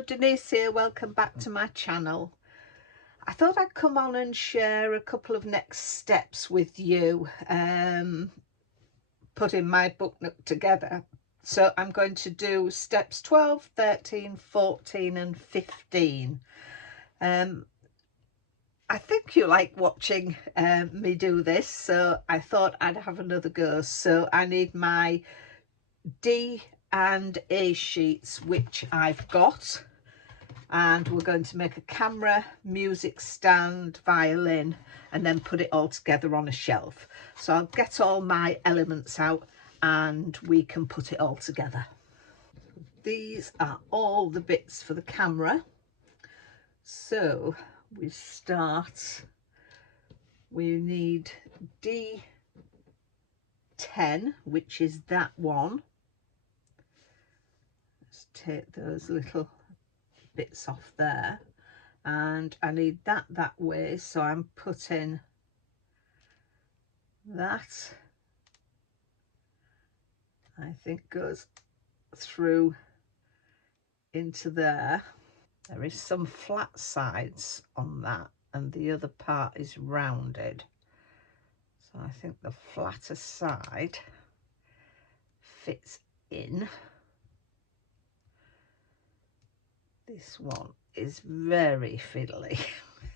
Hello, Denise here. Welcome back to my channel. I thought I'd come on and share a couple of next steps with you, putting my book nook together. So I'm going to do steps 12, 13, 14 and 15. I think you like watching me do this, so I thought I'd have another go. So I need my D and A sheets, which I've got, and we're going to make a camera, music stand, violin, and then put it all together on a shelf. So I'll get all my elements out and we can put it all together. These are all the bits for the camera. So we start, we need D10, which is that one. Let's take those little bits off there, and I need that way, so I'm putting that, I think, goes through into there. There is some flat sides on that and the other part is rounded, so I think the flatter side fits in. This one is very fiddly.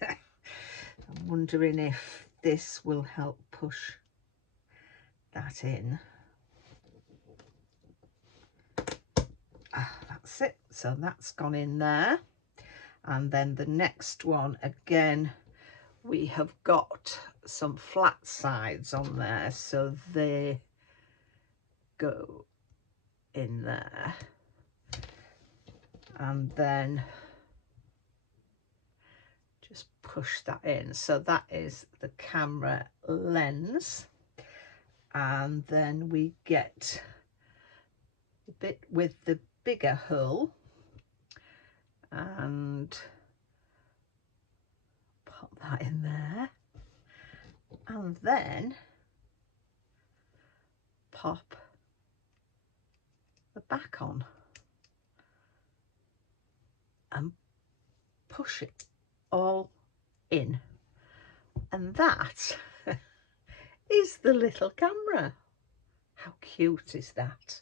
I'm wondering if this will help push that in. That's it, so that's gone in there. And then the next one, again, we have got some flat sides on there, so they go in there. And then just push that in. So that is the camera lens. And then we get the bit with the bigger hull and pop that in there, and then pop the back on and push it all in, and that is the little camera. How cute is that?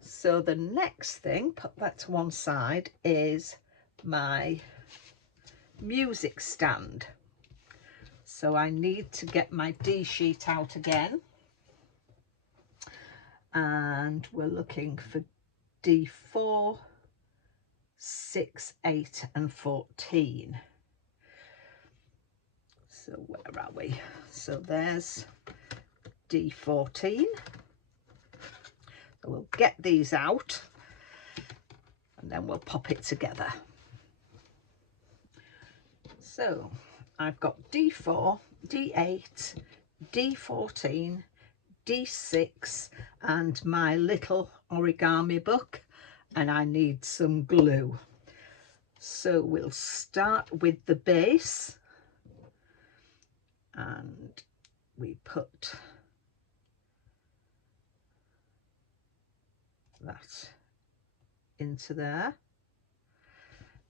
So the next thing, put that to one side, is my music stand. So I need to get my D sheet out again, and we're looking for D4, 6, 8 and 14. So where are we? So there's D14. So we'll get these out and then we'll pop it together. So I've got D4, D8, D14, D6 and my little origami book, and I need some glue. So we'll start with the base, and we put that into there,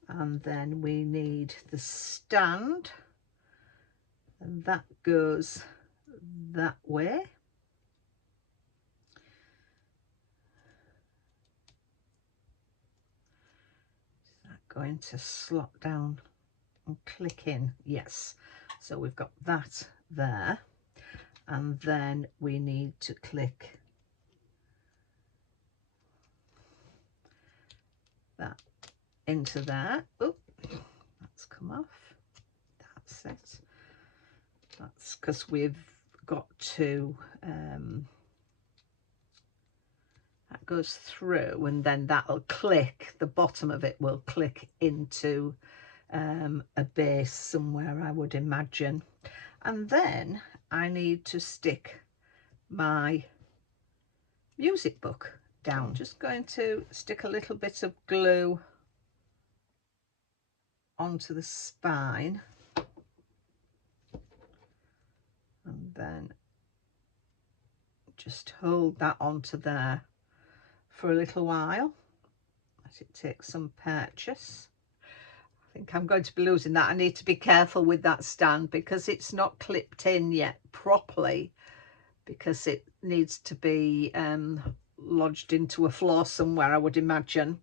and then we need the stand, and that goes that way. Is that going to slot down and click in? Yes. So we've got that there, and then we need to click that into there. Oh, that's come off. That's it. That's because we've got to that goes through, and then that'll click, the bottom of it will click into a base somewhere, I would imagine. And then I need to stick my music book down. I'm just going to stick a little bit of glue onto the spine, and then just hold that onto there for a little while. I Let it take some purchase. I think I'm going to be losing that. I need to be careful with that stand because it's not clipped in yet properly, because it needs to be lodged into a floor somewhere, I would imagine.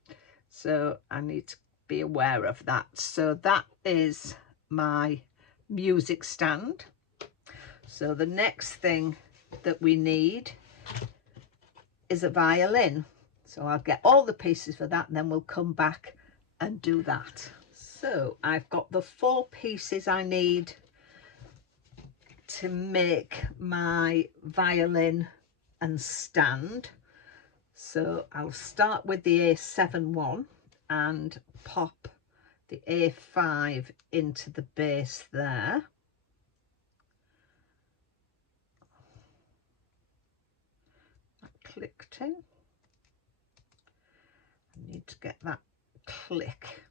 So I need to be aware of that. So that is my music stand. So the next thing that we need is a violin. So I'll get all the pieces for that and then we'll come back and do that. So I've got the 4 pieces I need to make my violin and stand. So I'll start with the A7 one and pop the A5 into the base there. That clicked in. I need to get that click.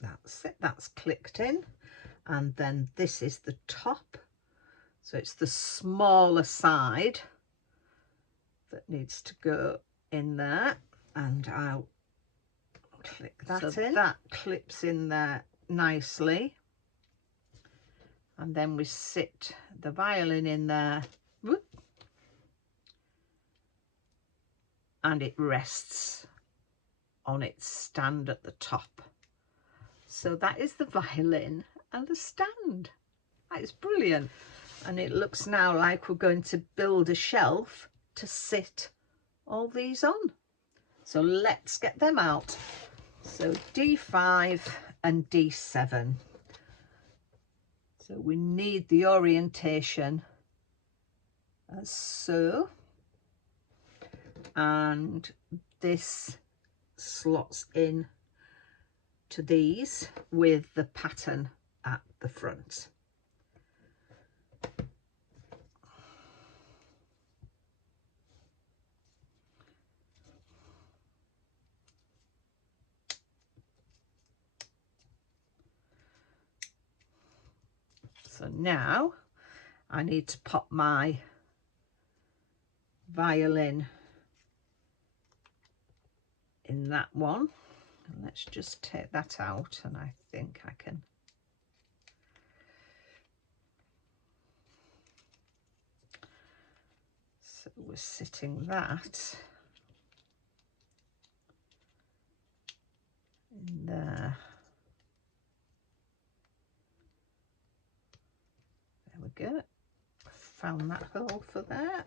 That's it, that's clicked in. And then this is the top. So it's the smaller side that needs to go in there, and I'll click that in. That clips in there nicely, and then we sit the violin in there. Whoop, and it rests on its stand at the top. So that is the violin and the stand. That is brilliant. And it looks now like we're going to build a shelf to sit all these on. So let's get them out. So D5 and D7. So we need the orientation as so. And this slots in to these with the pattern at the front. So now I need to pop my violin in that one. And let's just take that out, and I think I can. So we're sitting that in there. There we go. Found that hole for there.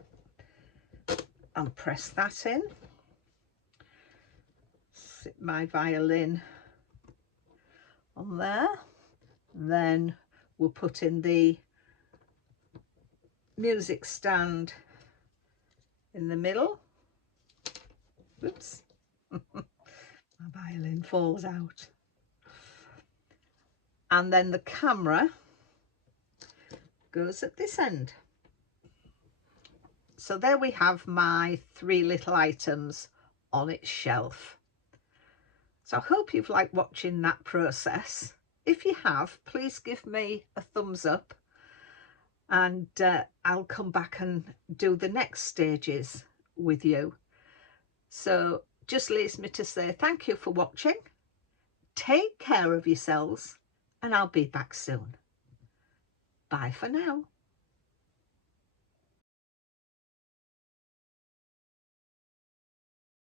And press that in. Sit my violin on there. Then we'll put in the music stand in the middle. Oops. My violin falls out. And then the camera goes at this end. So there we have my 3 little items on its shelf. So I hope you've liked watching that process. If you have, please give me a thumbs up, and I'll come back and do the next stages with you. So just leaves me to say thank you for watching. Take care of yourselves, and I'll be back soon. Bye for now.